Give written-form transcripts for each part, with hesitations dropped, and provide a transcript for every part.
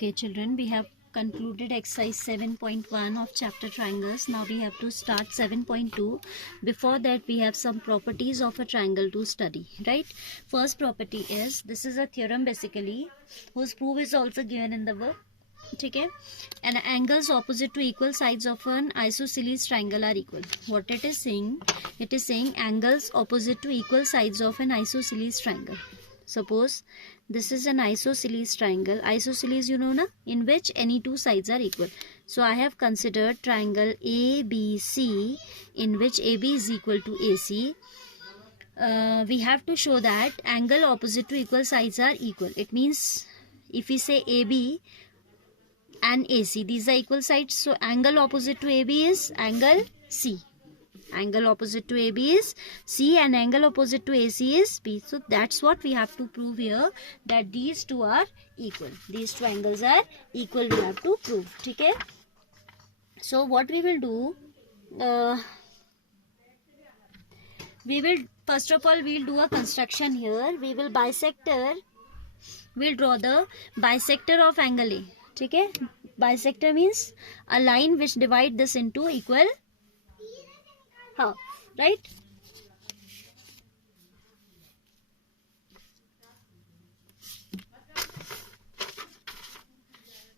Okay, children, we have concluded exercise 7.1 of chapter triangles. Now we have to start 7.2. Before that, we have some properties of a triangle to study, right? First property is, this is a theorem basically, whose proof is also given in the book. Okay, and angles opposite to equal sides of an isosceles triangle are equal. What it is saying? It is saying angles opposite to equal sides of an isosceles triangle. Suppose this is an isosceles triangle. Isosceles, you know na, in which any two sides are equal. So I have considered triangle ABC in which AB is equal to AC. We have to show that angle opposite to equal sides are equal. It means if we say AB and AC, these are equal sides, so angle opposite to AB is angle C. Angle opposite to AB is C and angle opposite to AC is B. So that's what we have to prove here, that these two are equal. These two angles are equal, we have to prove. Okay? So what we will do, we will first of all we'll do a construction here. We will we'll draw the bisector of angle A. Okay? Bisector means a line which divide this into equal half, right?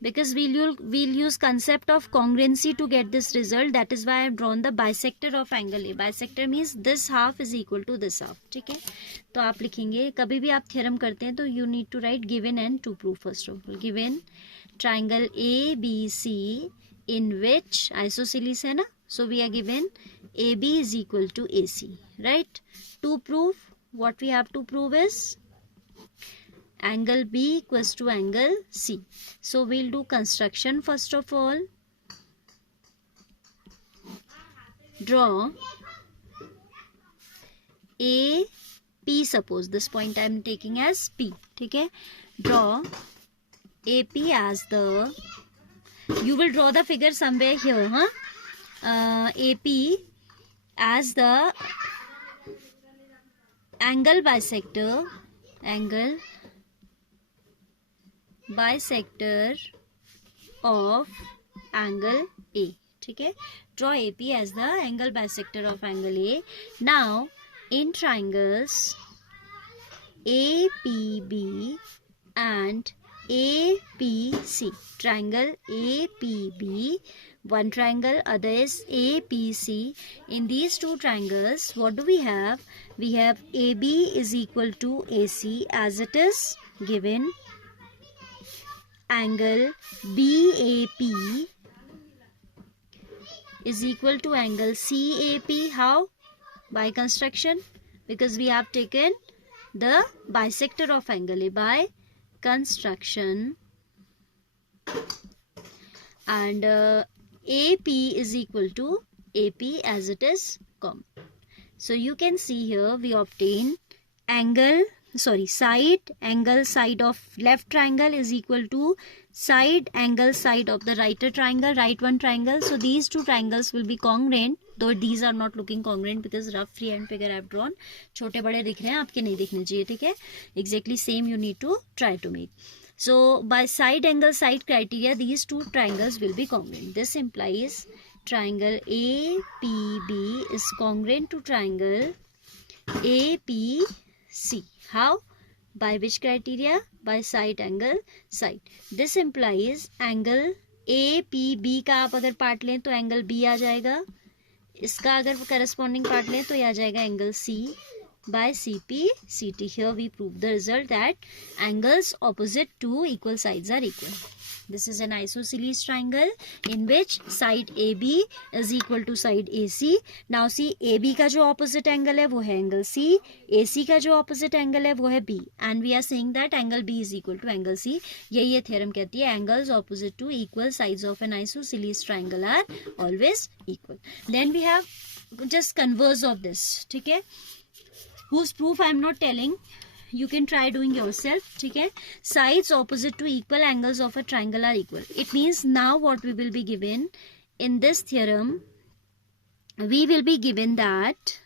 Because we'll use concept of congruency to get this result. That is why I have drawn the bisector of angle A. Bisector means this half is equal to this half. ठीक है? तो आप लिखेंगे, कभी भी आप theorem करते हैं तो you need to write given and to prove first of all. Given triangle ABC in which isosceles है ना, so we are given AB is equal to AC, right? To prove, what we have to prove is angle B equals to angle C. So we'll do construction first of all. Draw AP, suppose this point I am taking as P. Okay? Draw AP as the, you will draw the figure somewhere here, huh? AP as the angle bisector of angle A. Okay? Draw AP as the angle bisector of angle A. Now in triangles APB and APC, triangle APB, one triangle, other is APC. In these two triangles, what do we have? We have AB is equal to AC as it is given. Angle BAP is equal to angle CAP. How? By construction. Because we have taken the bisector of angle A by construction. And AP is equal to AP as it is common. So you can see here we obtain side angle side of left triangle is equal to side angle side of the right one triangle. So these two triangles will be congruent, though these are not looking congruent because rough freehand figure I have drawn. छोटे बड़े दिख रहे हैं, आपके नहीं दिखने चाहिए, ठीक है? Exactly same you need to try to make. So by side angle side criteria, these two triangles will be congruent. This implies triangle APB is congruent to triangle APC. How? By which criteria? By side angle side. This implies angle APB का आप अगर part लें तो angle B आ जाएगा. इसका अगर corresponding part लें तो ये आ जाएगा angle C by CP CT. Here we prove the result that angles opposite to equal sides are equal. This is an isosceles triangle in which side AB is equal to side AC. Now see, AB का जो opposite angle है वो है angle C, AC का जो opposite angle है वो है B, and we are saying that angle B is equal to angle C. यही ये theorem कहती है, angles opposite to equal sides of an isosceles triangle are always equal. Then we have just converse of this, ठीक है? Whose proof I am not telling. You can try doing yourself. Okay? Sides opposite to equal angles of a triangle are equal. It means now what we will be given in this theorem, we will be given that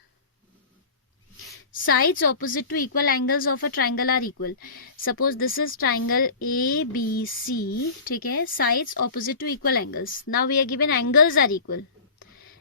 sides opposite to equal angles of a triangle are equal. Suppose this is triangle ABC, ठीक है, sides opposite to equal angles. Now we are given angles are equal.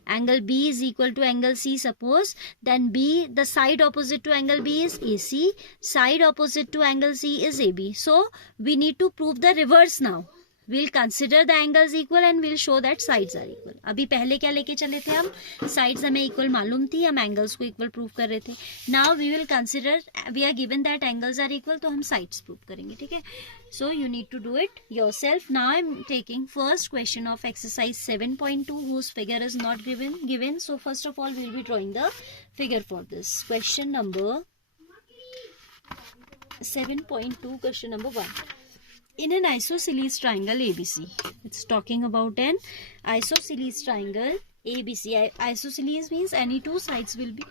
Angle B is equal to angle C, suppose. Then B, the side opposite to angle B is AC. Side opposite to angle C is AB. So we need to prove the reverse now. We'll consider the angles equal and we'll show that sides are equal. अभी पहले क्या लेके चले थे हम? Sides हमें equal मालूम थी, हम angles को equal prove कर रहे थे. Now we will consider, we are given that angles are equal, तो हम sides prove करेंगे, ठीक है? So you need to do it yourself. Now I'm taking first question of exercise 7.2 whose figure is not given. So first of all we'll be drawing the figure for this. Question number 7.2, question number 1. In an isosceles triangle ABC, it's talking about an isosceles triangle ABC. Isosceles means any two sides will be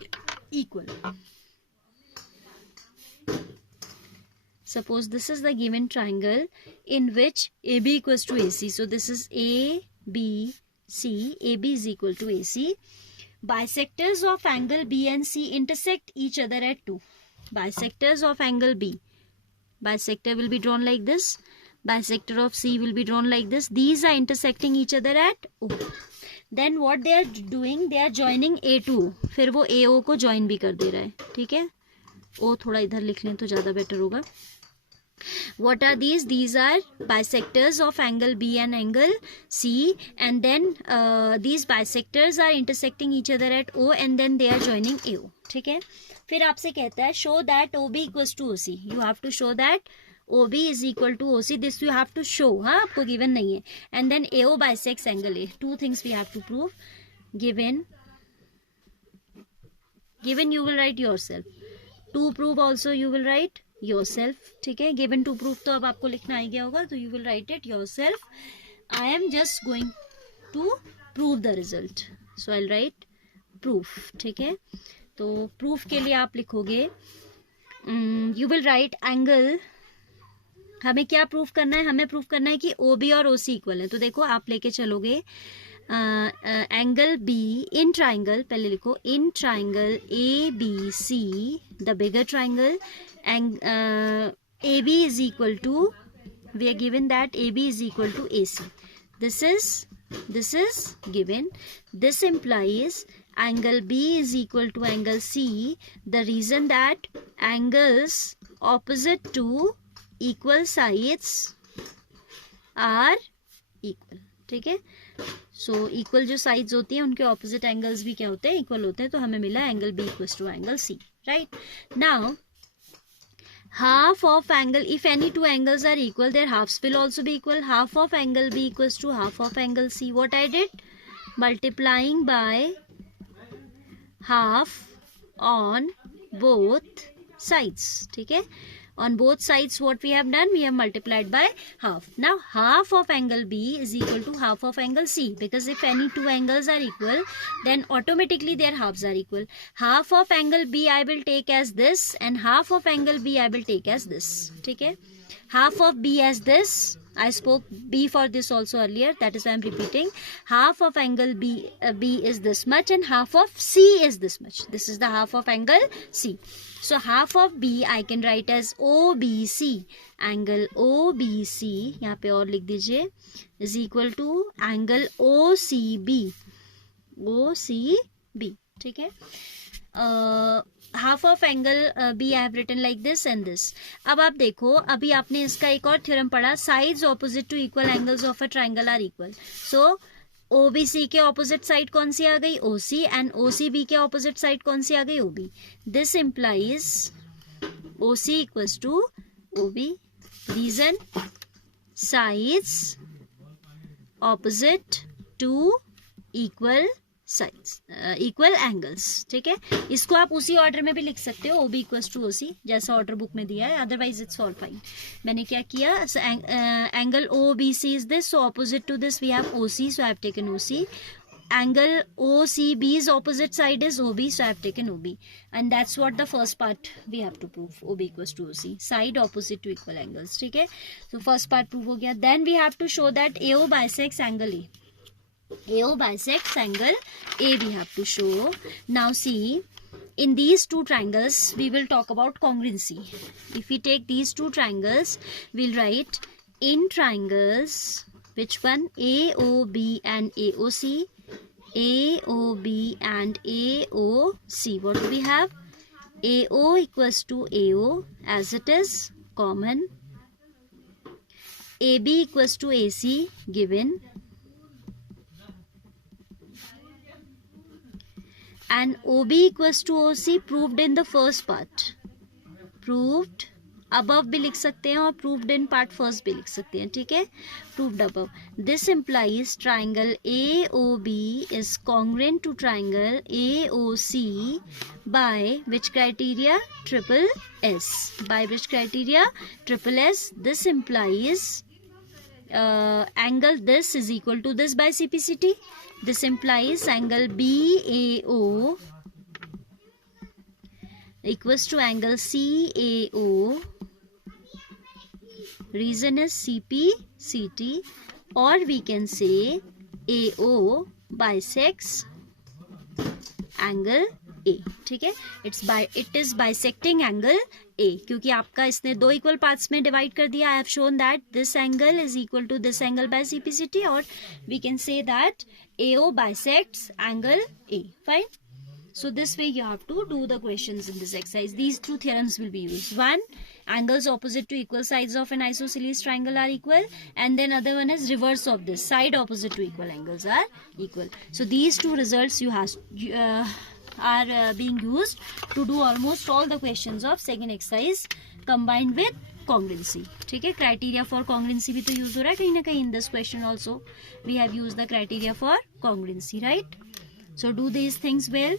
equal. Suppose this is the given triangle in which AB equals to AC. So this is ABC. AB is equal to AC. Bisectors of angle B and C intersect each other at 2. Bisectors of angle B. Bisector will be drawn like this. Bisector of C will be drawn like this. These are intersecting each other at O. Then what they are doing, they are joining A to O. फिर वो AO को join भी कर दे रहा है, ठीक है? O थोड़ा इधर लिख लें तो ज़्यादा better होगा. What are these? These are bisectors of angle B and angle C, and then these bisectors are intersecting each other at O and then they are joining AO. ठीक है? फिर आपसे कहता है show that OB equals to OC. You have to show that OB is equal to OC. This you have to show. हाँ, आपको given नहीं है. And then AO bisects angle A. Two things we have to prove. Given you will write yourself. To prove also you will write yourself. ठीक है? Given to prove तो अब आपको लिखना आ गया होगा, तो you will write it yourself. I am just going to prove the result. So I'll write proof. ठीक है? तो proof के लिए आप लिखोगे you will write angle. हमें क्या प्रूफ करना है? हमें प्रूफ करना है कि OB और OC इक्वल है. तो देखो आप लेके चलोगे एंगल B इन ट्राइंगल, पहले लिखो in triangle ABC, the bigger triangle, AB is equal to, we are given that AB is equal to AC. This is given. This implies angle B is equal to angle C. The reason that angles opposite to equal sides are equal. ठीक है? So equal जो sides होती हैं उनके opposite angles भी क्या होते हैं? Equal होते हैं. तो हमें मिला angle B equals to angle C. Right? Now half of angle, if any two angles are equal, their halves will also be equal. Half of angle B equals to half of angle C. What I did? Multiplying by half on both sides. ठीक है? On both sides what we have done? We have multiplied by half. Now half of angle B is equal to half of angle C, because if any two angles are equal then automatically their halves are equal. Half of angle B I will take as this and half of angle B I will take as this. ठीक है? Half of B as this. I spoke B for this also earlier, that is why I am repeating. Half of angle B is this much and half of C is this much. This is the half of angle C. So half of B I can write as OBC. Angle OBC, यहाँ पे और लिख दीजिए, is equal to angle OCB. OCB. ठीक है? half of angle B I have written like this and this. अब आप देखो, अभी आपने इसका एक और थ्योरम पढ़ा, sides opposite to equal angles of a triangle are equal. So OBC के opposite side कौन सी आ गई? OC, and OCB के opposite side कौन सी आ गई? OB. This implies OC equals to OB. Reason, sides opposite to equal sides, equal angles. ठीक है? इसको आप उसी ऑर्डर में भी लिख सकते हो, OB equals to OC, जैसा ऑर्डर बुक में दिया है, अदरवाइज इट्स ऑल फाइन. मैंने क्या किया? Angle OBC is this, so opposite to this we have OC, so I have taken OC. Angle OCB's opposite side is OB, so I have taken OB. And that's what the first part we have to prove. OB equals to OC. Side opposite to equal angles. ठीक है? So first part prove हो गया. Then we have to show that AO bisects angle A. AO bisects angle A we have to show. Now see, in these two triangles we will talk about congruency. If we take these two triangles, we'll write in triangles, which one? AOB and AOC. AOB and AOC. What do we have? AO equals to AO as it is common. AB equals to AC given. And OB equals to OC proved in the first part. Proved above भी लिख सकते हैं और proved in part first भी लिख सकते हैं, ठीक है? Proved above. This implies triangle AOB is congruent to triangle AOC by which criteria? Triple S. By which criteria? Triple S. This implies angle this is equal to this by CPCT. This implies angle BAO equals to angle CAO. Reason is CPCT, or we can say AO bisects angle A. ठीक है, it is bisecting angle A, क्योंकि आपका इसने दो equal parts में divide कर दिया. I have shown that this angle is equal to this angle by CPCT, or we can say that AO bisects angle A. Fine. So this way you have to do the questions in this exercise. These two theorems will be used. One, angles opposite to equal sides of an isosceles triangle are equal, and then other one is reverse of this, side opposite to equal angles are equal. So these two results you have are being used to do almost all the questions of second exercise combined with congruency. ठीक है, criteria for congruency भी तो use हो रहा है कहीं ना कहीं. In this question also we have used the criteria for congruency, right? So do these things well.